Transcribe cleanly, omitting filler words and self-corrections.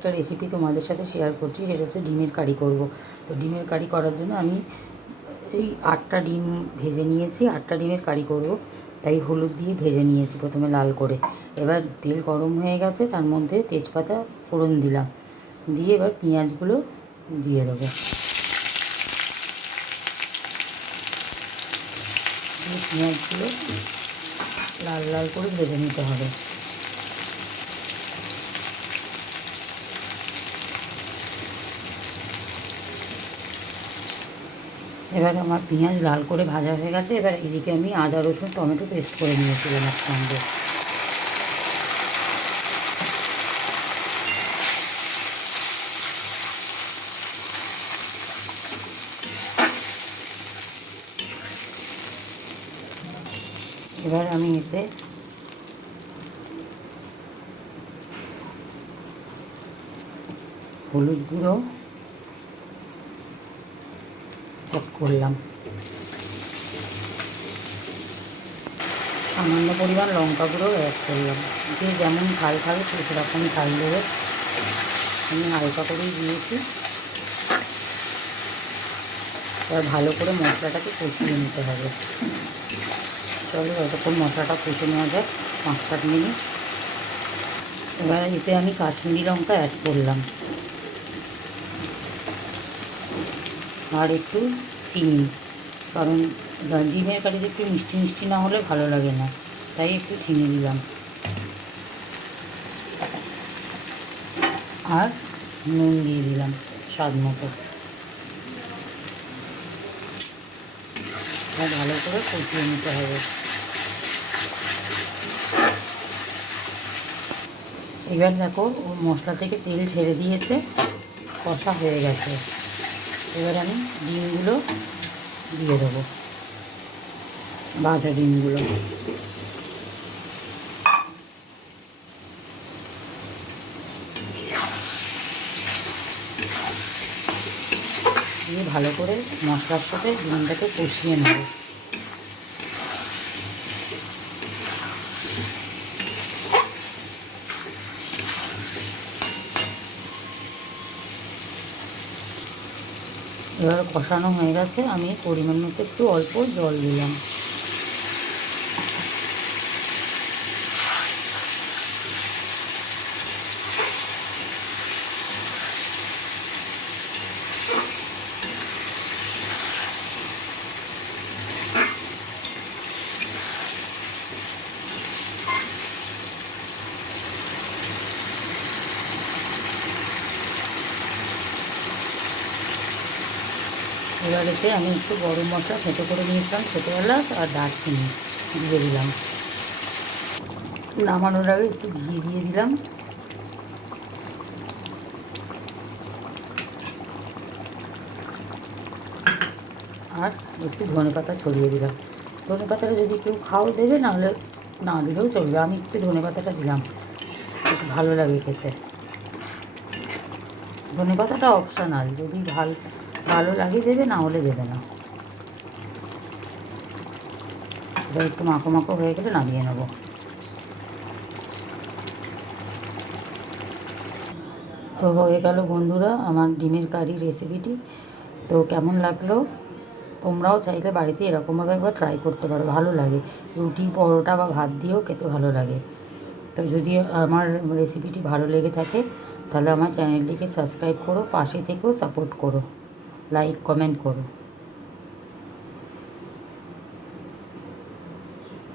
একটা রেসিপি তোমাদের সাথে শেয়ার করছি, সেটা হচ্ছে ডিমের কারি করব। তো ডিমের কারি করার জন্য আমি এই 8টা ডিম ভেজে নিয়েছি। 8টা ডিমের কারি করব, তাই হলুদ দিয়ে ভেজে নিয়েছি প্রথমে লাল করে। এবার তেল গরম হয়ে গেছে, তার মধ্যে তেজপাতা ফোড়ন দিলাম, দিয়ে এবার পেঁয়াজগুলো দিয়ে দেবো। পেঁয়াজগুলো লাল লাল করে ভেজে নিতে হবে। এবার আমার পেঁয়াজ লাল করে ভাজা হয়ে গেছে। এবার এদিকে আমি আদা রসুন টমেটো পেস্ট করে নিয়েছিলাম একসঙ্গে। এবার আমি এতে হলুদ গুঁড়ো অ্যাড করলাম, সামান্য পরিমাণ লঙ্কা গুঁড়ো অ্যাড করলাম। যে যেমন ঝাল খাবে ঠিক সেরকম ঝাল দেবে। আমি হালকা করেই দিয়েছি। এবার ভালো করে মশলাটাকে কষিয়ে নিতে হবে। চলো যতক্ষণ মশলাটা কষে নেওয়া যায় 5-7 মিনিট। এবার এতে আমি কাশ্মীরি লঙ্কা অ্যাড করলাম আর একটু চিনি, কারণ ডিমের কারিতে একটু মিষ্টি মিষ্টি না হলে ভালো লাগে না, তাই একটু চিনি দিলাম। আর নুন দিয়ে দিলাম স্বাদ মতো। ভালো করে কষিয়ে নিতে হবে। এবার দেখো মশলা থেকে তেল ছেড়ে দিয়েছে, কষা হয়ে গেছে। এবার আমি ডিমগুলো দিয়ে দেবো, ভাজা ডিমগুলো। দিয়ে ভালো করে মশলার সাথে ডিমটাকে কষিয়ে নেব। এবার কষানো হয়ে গেছে, আমি পরিমাণ মতো একটু অল্প জল দিলাম। এবার এতে আমি একটু গরম মশলা থেঁতো করে নিয়েছিলাম, ছোটোবেলা আর দারচিনি দিয়ে দিলাম। নামানোর আগে একটু ঘি দিয়ে দিলাম। আর একটু ধনেপাতা ছড়িয়ে দিলাম। ধনেপাতাটা যদি কেউ খাও দেবে, নাহলে না দিলেও চলবে। আমি একটু ধনেপাতাটা দিলাম, বেশ ভালো লাগে খেতে। ধনেপাতাটা অপশনাল, যদি ভালো লাগে দেবে, না হলে দেবে না। এবার একটু মাখো মাখো হয়ে গেলে নামিয়ে নেব। তো হয়ে গেল বন্ধুরা আমার ডিমের কারি রেসিপিটি। তো কেমন লাগলো? তোমরাও চাইলে বাড়িতে এরকমভাবে একবার ট্রাই করতে পারো, ভালো লাগে। রুটি পরোটা বা ভাত দিয়েও খেতে ভালো লাগে। তো যদি আমার রেসিপিটি ভালো লেগে থাকে, তাহলে আমার চ্যানেলটিকে সাবস্ক্রাইব করো, পাশে থেকেও সাপোর্ট করো, লাইক কমেন্ট করো।